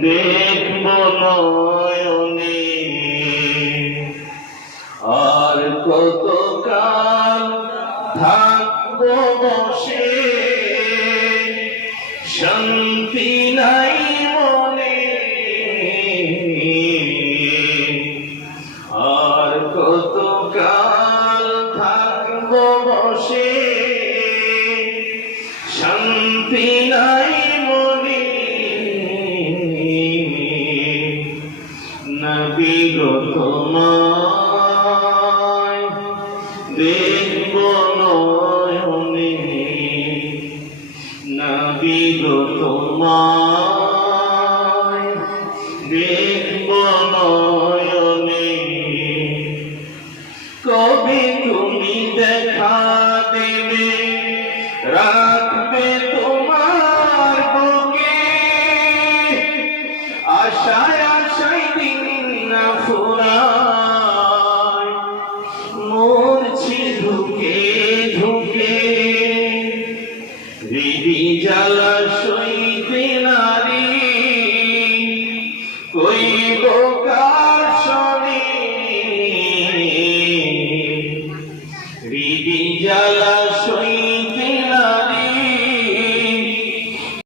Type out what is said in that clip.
দেখব নয়নে। আর কত কাল থাকব বসে, শান্তি নাই মনে। আর কত কাল থাকব বসে তোমায় দেখব নয়নে নবী গো তোমায় দেখব নয়নে। কবে তুমি দেখা দেবে? রাখবে তোমার বুকে আশায় এই জ্বালা সইতে নারী কইব কার শনি হৃদি জ্বালা